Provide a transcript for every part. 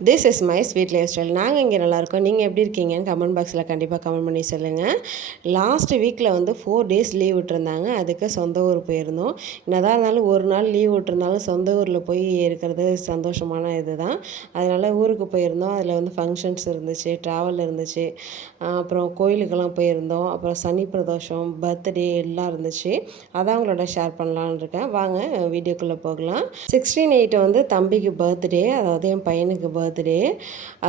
This is my sweet lifestyle நாங்கள் இங்கே நல்லாயிருக்கோம் நீங்கள் எப்படி இருக்கீங்கன்னு கமெண்ட் பாக்ஸில் கண்டிப்பாக கமெண்ட் பண்ணி சொல்லுங்கள் லாஸ்ட் வீக்கில் வந்து ஃபோர் டேஸ் லீவ் விட்டுருந்தாங்க. அதுக்கு சொந்த ஊர் போயிருந்தோம். என்னதான் இருந்தாலும் ஒரு நாள் லீவ் விட்டுருந்தாலும் சொந்த ஊரில் போய் இருக்கிறது சந்தோஷமான இது தான் அதனால் ஊருக்கு போயிருந்தோம். அதில் வந்து ஃபங்க்ஷன்ஸ் இருந்துச்சு ட்ராவல் இருந்துச்சு. அப்புறம் கோயிலுக்கெல்லாம் போயிருந்தோம். அப்புறம் சனி பிரதோஷம் பர்த்டே எல்லாம் இருந்துச்சு. அதான் உங்களோட ஷேர் பண்ணலான்னு இருக்கேன். வாங்க வீடியோக்குள்ளே போகலாம். சிக்ஸ்டீன் எயிட் வந்து தம்பிக்கு பர்த்டே அதாவது என் பையனுக்கு பர்த்டே.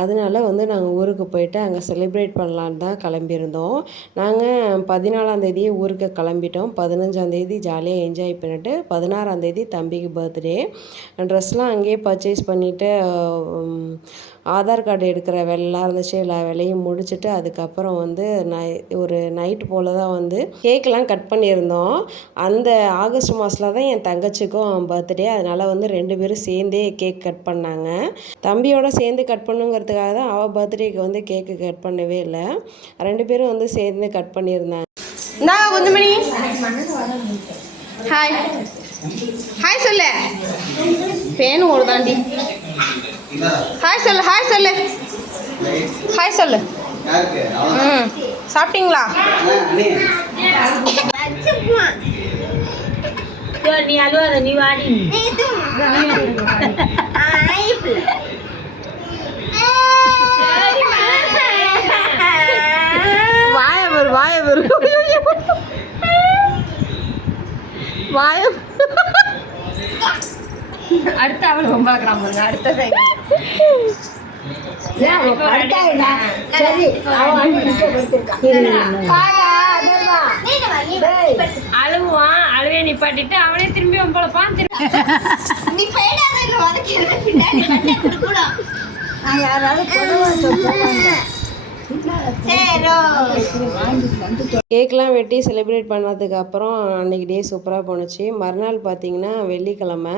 அதனால வந்து நாங்கள் ஊருக்கு போயிட்டு அங்கே செலிப்ரேட் பண்ணலான்னு தான் கிளம்பியிருந்தோம். நாங்கள் பதினாலாந்தேதியே ஊருக்கு கிளம்பிட்டோம். பதினஞ்சாந்தேதி ஜாலியாக என்ஜாய் பண்ணிட்டு பதினாறாம் தேதி தம்பிக்கு பர்த்டே. ட்ரெஸ்லாம் அங்கேயே பர்ச்சேஸ் பண்ணிவிட்டு ஆதார் கார்டு எடுக்கிற வேலைலாம் இருந்துச்சு. எல்லா வேலையும் முடிச்சுட்டு அதுக்கப்புறம் வந்து நை ஒரு நைட் போல் தான் வந்து கேக்கெலாம் கட் பண்ணியிருந்தோம். அந்த ஆகஸ்ட் மாதத்தில் தான் என் தங்கச்சிக்கும் பர்த்டே. அதனால் வந்து ரெண்டு பேரும் சேர்ந்தே கேக் கட் பண்ணாங்க. தம்பியோட சேர்ந்து கட் பண்ணுங்கிறதுக்காக தான் அவள் பர்த்டேக்கு வந்து கேக்கு கட் பண்ணவே இல்லை. ரெண்டு பேரும் வந்து சேர்ந்து கட் பண்ணியிருந்தாங்க. இந்தா குஞ்சுமணி ஹாய் ஹாய் சொல்லு. பேனு ஓடுதாண்டி ஹாய் சொல்லு ஹாய் சொல்லு. ஹாய் சொல்லு. ம். சாப்பிட்டீங்களா? நீ அழுவாத நீ வாடி வாய வரு வாய வரு வாய. அடுத்த அவள் ரொம்ப பாருங்க அடுத்த சைடு அழுவான் அழுவே நிப்பாட்டிட்டு அவனே திரும்பி வம்பளப்பான் திரும்பி கேக்லாம் வெட்டி செலிப்ரேட் பண்ணதுக்கு அப்புறம் அன்றைக்கி டே சூப்பராக போணுச்சு. மறுநாள் பார்த்தீங்கன்னா வெள்ளிக்கிழமை.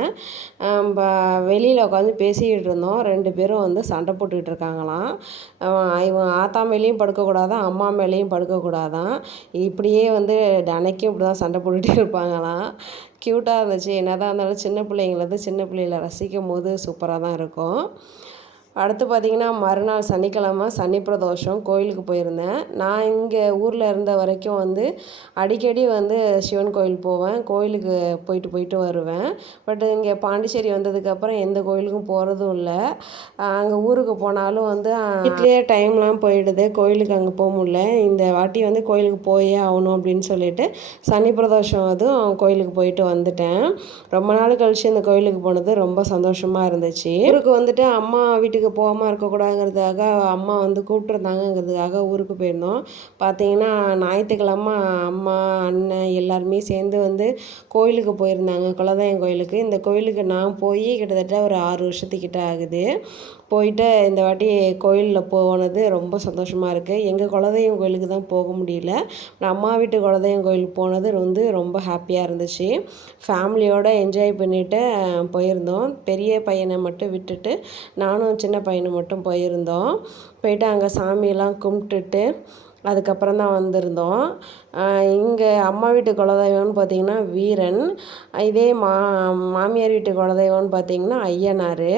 வெளியில் உட்காந்து பேசிக்கிட்டு இருந்தோம். ரெண்டு பேரும் வந்து சண்டை போட்டுக்கிட்டு இருக்காங்களாம். இவன் ஆத்தா மேலேயும் படுக்கக்கூடாதான் அம்மா மேலேயும் படுக்கக்கூடாதான். இப்படியே வந்து அன்னைக்கும் இப்படி தான் சண்டை போட்டுகிட்டே இருப்பாங்களாம். க்யூட்டாக இருந்துச்சு. என்னதான் இருந்தாலும் சின்ன பிள்ளைங்களது வந்து சின்ன பிள்ளைகளை ரசிக்கும் போது சூப்பராக தான் இருக்கும். அடுத்து பார்த்திங்கன்னா மறுநாள் சனிக்கிழமை சனி பிரதோஷம் கோயிலுக்கு போயிருந்தேன். நான் இங்கே ஊரில் இருந்த வரைக்கும் வந்து அடிக்கடி வந்து சிவன் கோயில் போவேன். கோயிலுக்கு போயிட்டு போயிட்டு வருவேன். பட் இங்கே பாண்டிச்சேரி வந்ததுக்கப்புறம் எந்த கோயிலுக்கும் போகிறதும் இல்லை. அங்கே ஊருக்கு போனாலும் வந்து வீட்லேயே டைம்லாம் போயிடுது. கோயிலுக்கு அங்கே போக முடியல. இந்த வாட்டி வந்து கோயிலுக்கு போயே ஆகணும் அப்படின்னு சொல்லிட்டு சனி பிரதோஷம் அதுவும் கோயிலுக்கு போயிட்டு வந்துட்டேன். ரொம்ப நாள் கழிச்சு இந்த கோயிலுக்கு போனது ரொம்ப சந்தோஷமாக இருந்துச்சு. ஊருக்கு வந்துட்டு அம்மா வீட்டுக்கு போகாமல் இருக்கக்கூடாதுங்கிறதுக்காக அம்மா வந்து கூப்பிட்ருந்தாங்கங்கிறதுக்காக ஊருக்கு போயிருந்தோம். பார்த்தீங்கன்னா ஞாயிற்றுக்கிழமை அம்மா அண்ணன் எல்லாருமே சேர்ந்து வந்து கோயிலுக்கு போயிருந்தாங்க. குலதெய்வம் கோயிலுக்கு. இந்த கோயிலுக்கு நான் போய் கிட்டத்தட்ட ஒரு ஆறு வருஷத்துக்கிட்ட ஆகுது. போயிட்டு இந்த வாட்டி கோயிலில் போனது ரொம்ப சந்தோஷமாக இருக்குது எங்கள் குலதெய்வம் கோயிலுக்கு தான் போக முடியல. நான் அம்மா வீட்டு குலதெய்வம் கோயிலுக்கு போனது வந்து ரொம்ப ஹாப்பியாக இருந்துச்சு. ஃபேமிலியோடு என்ஜாய் பண்ணிவிட்டு போயிருந்தோம். பெரிய பையனை மட்டும் விட்டுட்டு நானும் சின்ன பையனை மட்டும் போயிருந்தோம். போயிட்டு அங்கே சாமியெல்லாம் கும்பிட்டுட்டு அதுக்கப்புறம் தான் வந்திருந்தோம். இங்கே அம்மா வீட்டு குலதெய்வம்னு பார்த்திங்கன்னா வீரன். இதே மா மாமியார் வீட்டு குலதெய்வம்னு பார்த்திங்கன்னா ஐயனார்.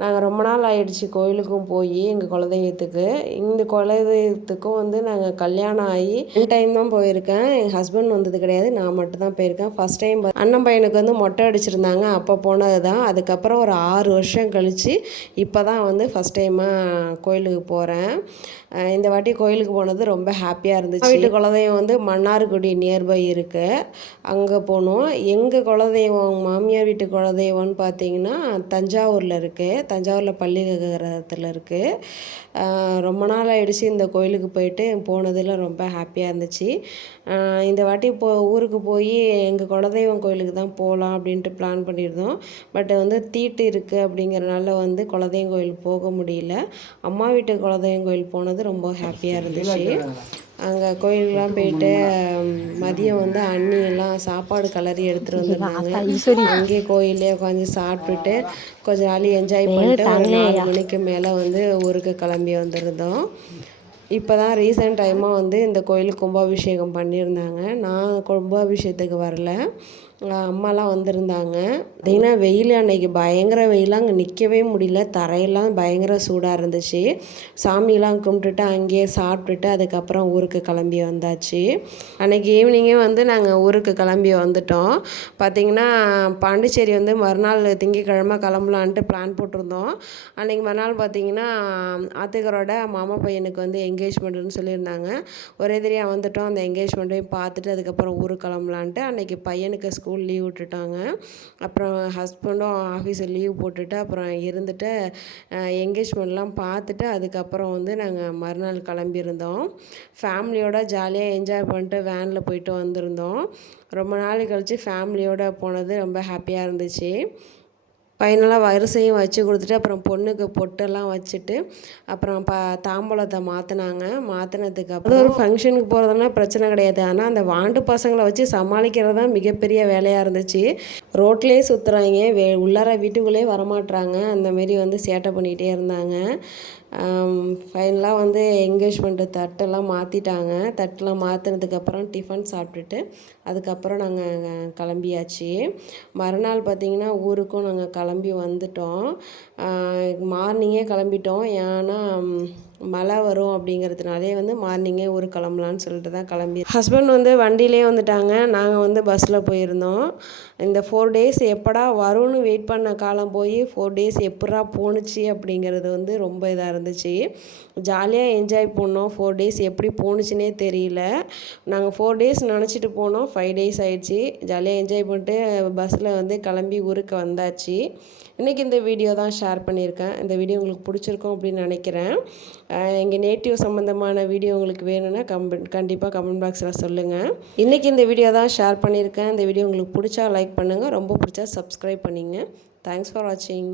நாங்கள் ரொம்ப நாள் ஆயிடுச்சு கோயிலுக்கும் போய் எங்கள் குலதெய்வத்துக்கு. இந்த குலதெய்வத்துக்கும் வந்து நாங்கள் கல்யாணம் ஆகி டைம் தான் போயிருக்கேன். எங்கள் ஹஸ்பண்ட் வந்தது கிடையாது. நான் மட்டும் தான் போயிருக்கேன். ஃபஸ்ட் டைம் அண்ணன் பையனுக்கு வந்து மொட்டை அடிச்சிருந்தாங்க. அப்போ போனது தான். அதுக்கப்புறம் ஒரு ஆறு வருஷம் கழித்து இப்போ தான் வந்து ஃபஸ்ட் டைமாக கோயிலுக்கு போகிறேன் இந்த வாட்டி கோயிலுக்கு போனது ரொம்ப ஹாப்பியாக இருந்துச்சு. வீட்டு குலதெய்வம் வந்து மன்னார்குடி நியர்பை இருக்குது அங்கே போனோம். எங்கள் குலதெய்வம் மாமியார் வீட்டு குலதெய்வம்னு பார்த்தீங்கன்னா தஞ்சாவூரில் இருக்குது தஞ்சாவூரில் பள்ளிக்கரகத்தில் இருக்குது ரொம்ப நாள் ஆயிடுச்சு இந்த கோயிலுக்கு போயிட்டு போனதில் ரொம்ப ஹாப்பியாக இருந்துச்சு. இந்த வாட்டி இப்போ ஊருக்கு போய் எங்கள் குலதெய்வம் கோயிலுக்கு தான் போகலாம் அப்படின்ட்டு பிளான் பண்ணியிருந்தோம். பட் வந்து தீட்டு இருக்குது அப்படிங்கிறனால வந்து குலதெய்வம் கோயில் போக முடியல. அம்மா வீட்டு குலதெய்வம் கோயில் போனது ரொம்ப ஹாப்பியாக இருந்துச்சு. அங்கே கோயிலுக்குலாம் போயிட்டு மதியம் வந்து அண்ணி எல்லாம் சாப்பாடு கலரி எடுத்துகிட்டு வந்திருந்தாங்க. அங்கேயே கோயிலே உட்காந்து சாப்பிட்டுட்டு கொஞ்சம் ஜாலி என்ஜாய் பண்ணிட்டு ஒரு நாலு மணிக்கு மேலே வந்து ஊருக்கு கிளம்பி வந்திருந்தோம். இப்போ தான் ரீசெண்ட் டைமாக வந்து இந்த கோயிலுக்கு கும்பாபிஷேகம் பண்ணியிருந்தாங்க. நான் கும்பாபிஷேகத்துக்கு வரல. அம்மாலாம் வந்திருந்தாங்க. பார்த்திங்கன்னா வெயில் அன்னைக்கு பயங்கர வெயிலாக அங்கே நிற்கவே முடியல. தரையெல்லாம் பயங்கர சூடாக இருந்துச்சு. சாமியெல்லாம் கும்பிட்டுட்டு அங்கேயே சாப்பிட்டுட்டு அதுக்கப்புறம் ஊருக்கு கிளம்பி வந்தாச்சு. அன்னைக்கு ஈவினிங்கே வந்து நாங்கள் ஊருக்கு கிளம்பி வந்துட்டோம். பார்த்திங்கன்னா பாண்டிச்சேரி வந்து மறுநாள் திங்கக்கிழமை கிளம்பலான்ட்டு பிளான் போட்டிருந்தோம். அன்றைக்கி மறுநாள் பார்த்திங்கன்னா ஆத்துக்கரோட மாமா பையனுக்கு வந்து என்கேஜ்மெண்ட்டுன்னு சொல்லியிருந்தாங்க. ஒரே தெரியாக வந்துட்டோம். அந்த என்கேஜ்மெண்ட்டையும் பார்த்துட்டு அதுக்கப்புறம் ஊருக்கு கிளம்பலான்ட்டு அன்றைக்கி பையனுக்கு ஸ்கூல் ஸ்கூல் லீவ் விட்டுட்டாங்க. அப்புறம் ஹஸ்பண்டும் ஆஃபீஸில் லீவ் போட்டுட்டு அப்புறம் இருந்துட்டு என்கேஜ்மெண்ட்லாம் பார்த்துட்டு அதுக்கப்புறம் வந்து நாங்கள் மறுநாள் கிளம்பியிருந்தோம். ஃபேமிலியோட ஜாலியாக என்ஜாய் பண்ணிட்டு வேனில் போயிட்டு வந்திருந்தோம். ரொம்ப நாள் கழித்து ஃபேமிலியோடு போனது ரொம்ப ஹாப்பியாக இருந்துச்சு. ஃபைனலாக வரிசையும் வச்சு கொடுத்துட்டு அப்புறம் பொண்ணுக்கு பொட்டெல்லாம் வச்சுட்டு அப்புறம் ப தாம்பூலத்தை மாற்றினாங்க மாற்றினதுக்கு அப்புறம் ஒரு ஃபங்க்ஷனுக்கு போகிறதுனா பிரச்சனை கிடையாது. ஆனால் அந்த வாண்டு பசங்களை வச்சு சமாளிக்கிறது தான் மிகப்பெரிய வேலையாக இருந்துச்சு. ரோட்லேயே சுற்றுறாங்க வே உள்ளார வீட்டுக்குள்ளேயே வரமாட்டுறாங்க அந்தமாரி வந்து சேட்டை பண்ணிகிட்டே இருந்தாங்க. ஃபைனலாக வந்து என்கேஜ்மெண்ட்டு தட்டெல்லாம் மாற்றிட்டாங்க தட்டெல்லாம் மாற்றினதுக்கப்புறம் டிஃபன் சாப்பிட்டுட்டு அதுக்கப்புறம் நாங்கள் கிளம்பியாச்சு. மறுநாள் பார்த்திங்கன்னா ஊருக்கும் நாங்கள் கிளம்பி வந்துட்டோம். மார்னிங்கே கிளம்பிட்டோம். ஏன்னா மழை வரும் அப்படிங்கிறதுனாலே வந்து மார்னிங்கே ஊருக்கு கிளம்பலான்னு சொல்லிட்டு தான் கிளம்பி. ஹஸ்பண்ட் வந்து வண்டியிலே வந்துட்டாங்க. நாங்கள் வந்து பஸ்ஸில் போயிருந்தோம். இந்த ஃபோர் டேஸ் எப்படா வரும்னு வெயிட் பண்ண காலம் போய் ஃபோர் டேஸ் எப்படா போணுச்சு அப்படிங்கிறது வந்து ரொம்ப இதாக இருந்துச்சு. ஜாலியாக என்ஜாய் பண்ணோம். ஃபோர் டேஸ் எப்படி போணுச்சுனே தெரியல. நாங்கள் ஃபோர் டேஸ் நினச்சிட்டு போனோம். ஃபைவ் டேஸ் ஆயிடுச்சு. ஜாலியாக என்ஜாய் பண்ணிட்டு பஸ்ஸில் வந்து கிளம்பி ஊருக்கு வந்தாச்சு. இன்றைக்கி இந்த வீடியோ தான் ஷேர் பண்ணியிருக்கேன். இந்த வீடியோ உங்களுக்கு பிடிச்சிருக்கும் அப்படின்னு நினைக்கிறேன். எங்கள் நேட்டிவ் சம்மந்தமான வீடியோ உங்களுக்கு வேணும்னா கமெண்ட் கண்டிப்பாக கமெண்ட் பாக்ஸில் சொல்லுங்கள் இன்றைக்கி இந்த வீடியோ தான் ஷேர் பண்ணியிருக்கேன். இந்த வீடியோ உங்களுக்கு பிடிச்சா லைக் பண்ணுங்கள் ரொம்ப பிடிச்சா சப்ஸ்கிரைப் பண்ணிங்க. தேங்க்ஸ் ஃபார் வாட்சிங்